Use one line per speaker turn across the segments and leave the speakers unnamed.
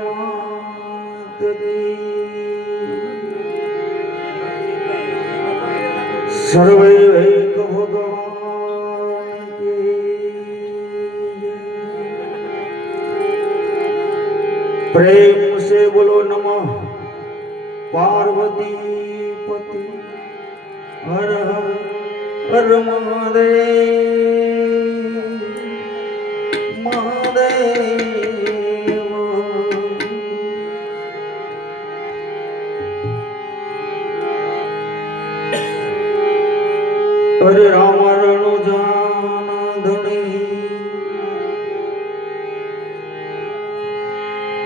માત કી સર્વે એક ભગવાન પ્રેમ સે બોલો નમઃ. પાર્વતી હર હર હર મહાદેવ મહાદેવ. અરે રામ રણુ જાન ધણી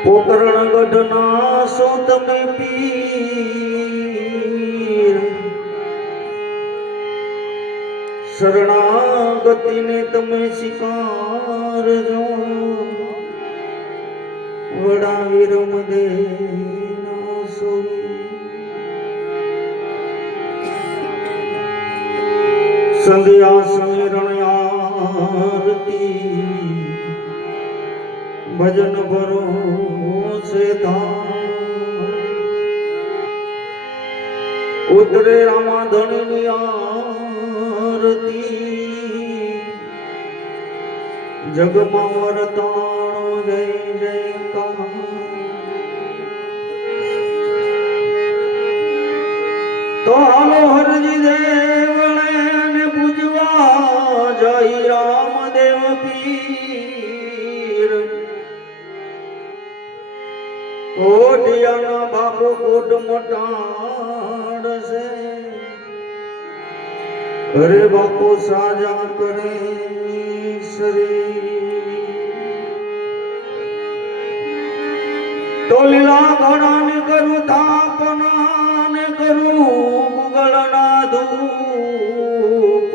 પોકરણ ગઢના સો તમે પીર શરણાગતિને તમે સ્વીકારજો વડા વિરમ દે સંધ્યા સમીરણ આરતી. ભજન ભરો સે ઉતરે રામા ધણી આરતી જગમાં વરતાણો જય જય તો હાલો હરજી દેવળે ને પૂજવા જય રામદેવ પીર. કોટિયાના બાપુ કોટ મોટાડશે. અરે બાપો સાજા કરે શરીર તો લીલા ઘોડાને કરું તાપના ને કરું ગુગળના ધૂપ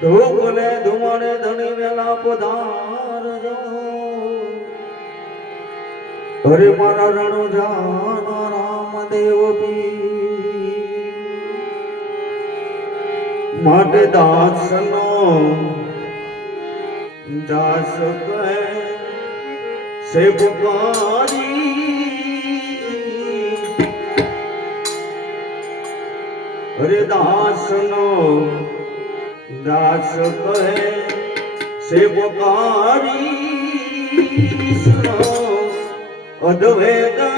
ધૂપ ને ધુમાડે ધણી વેલા પધારજો હરે મારા રણુ જાન રામદેવ પી માટે દાસનો દાસ સે પુકારી અરે દાસનો દાસ કહે સે પુકારી અદવેદ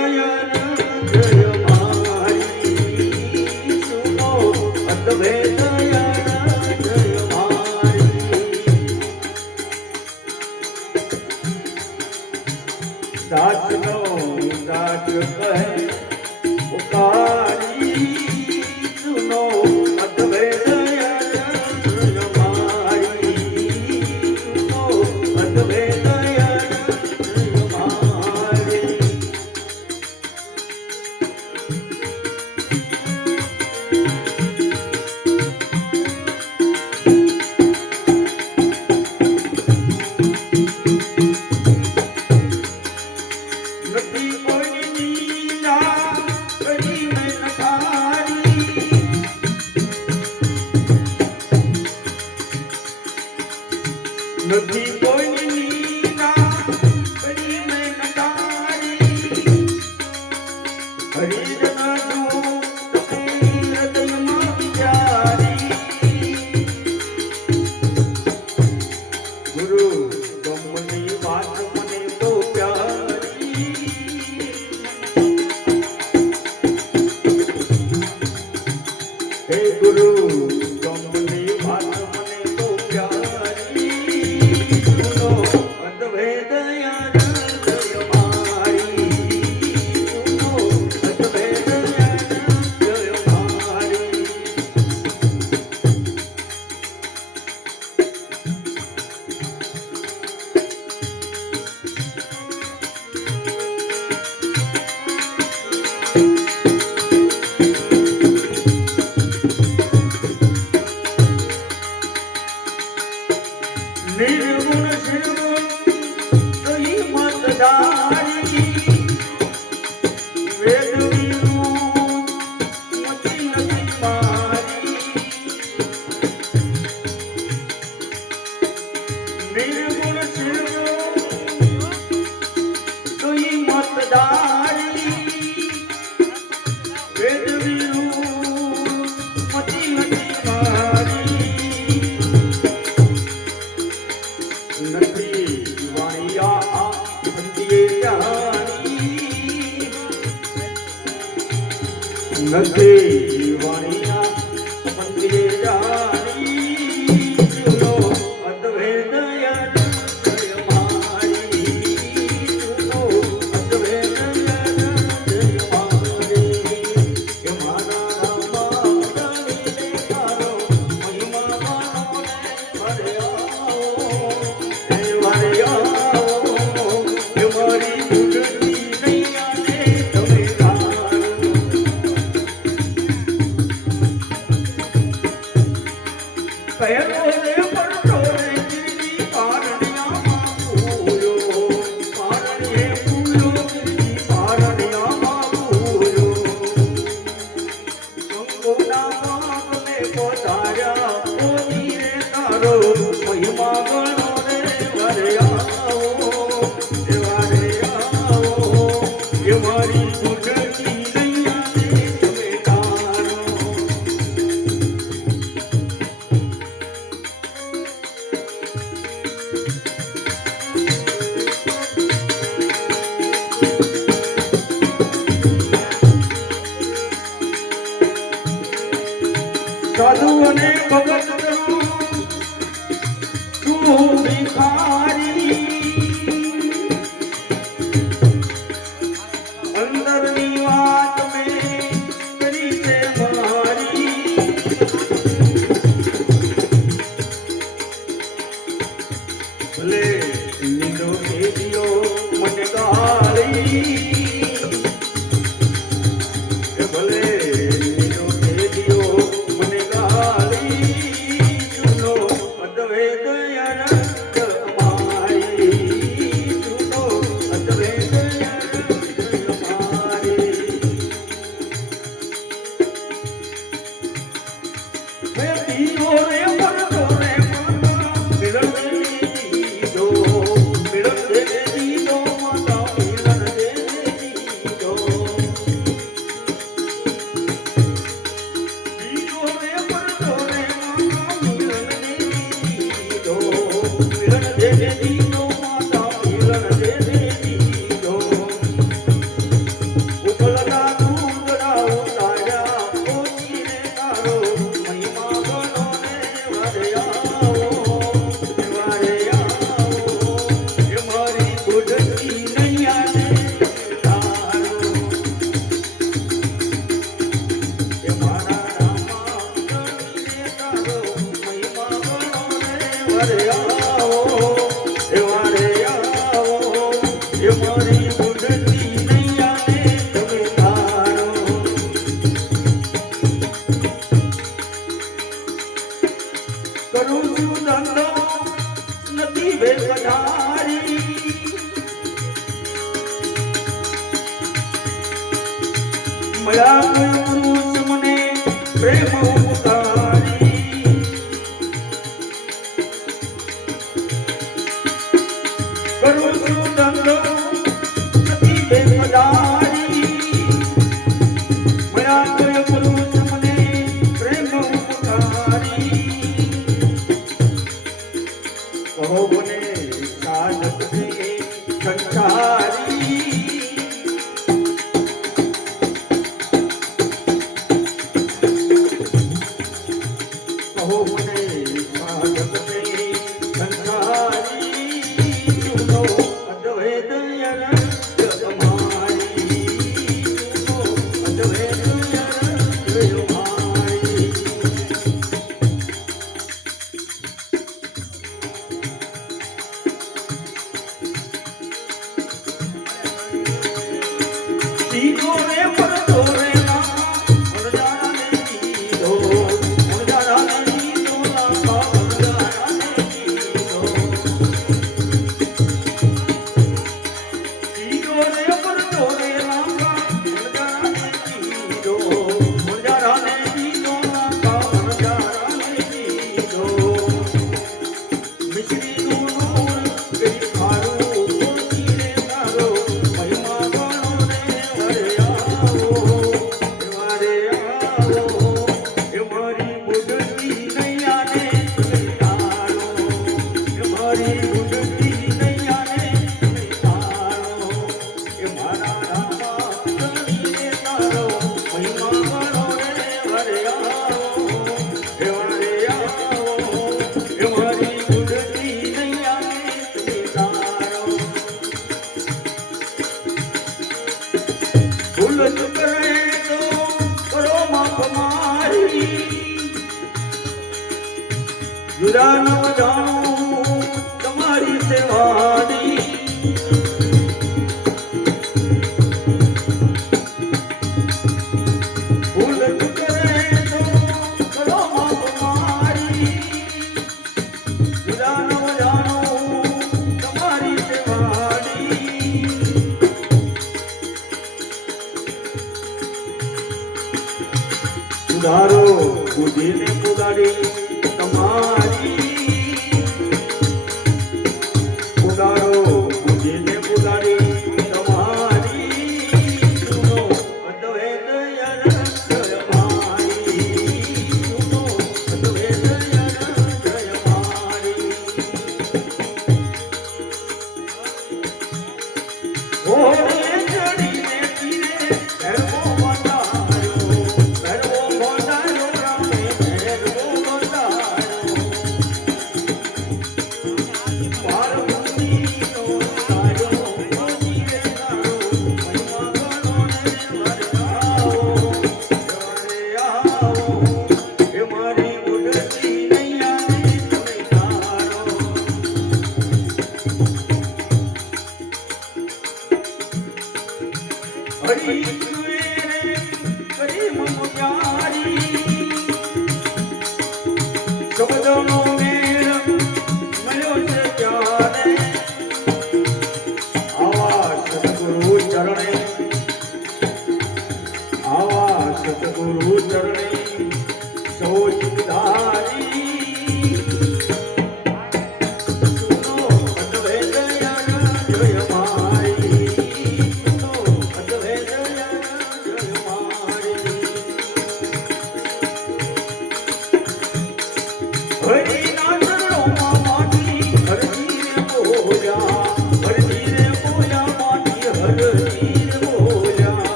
ઉધારો બુદ્ધિને પુગાડી તમારી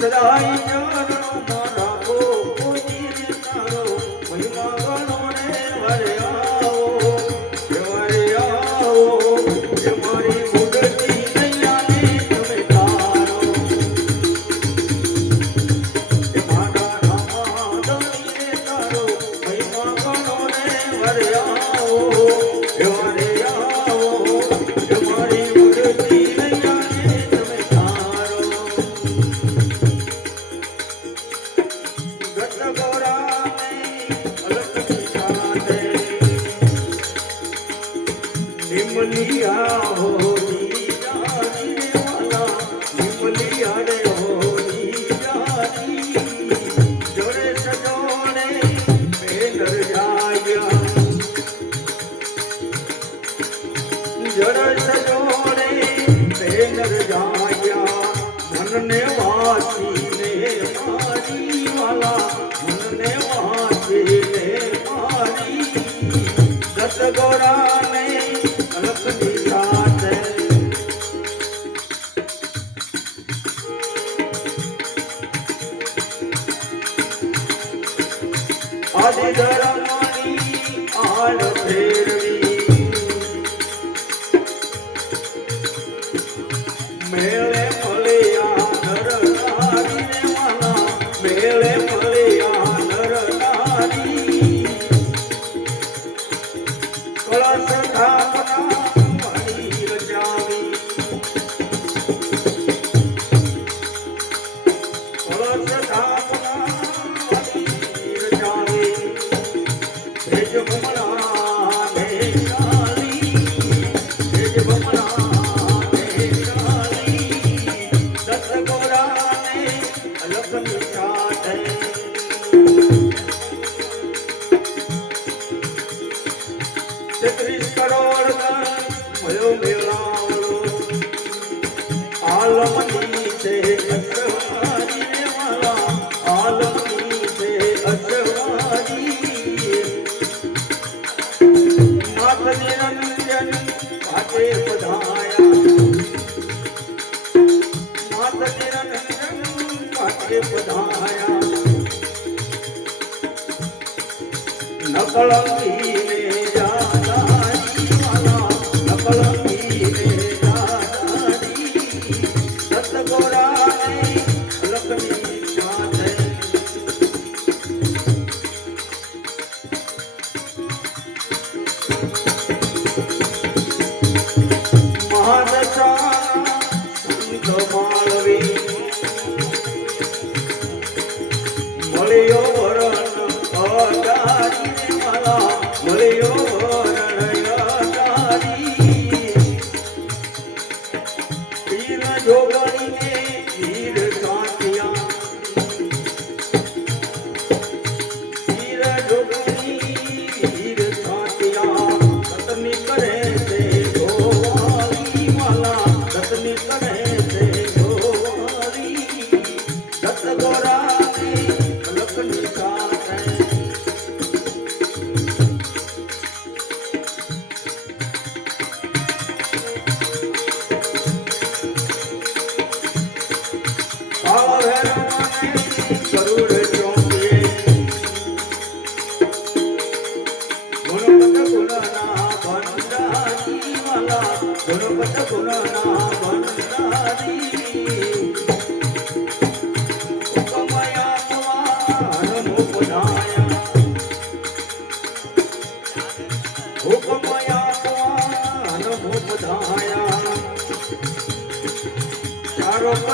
सदाई amor. Kalangi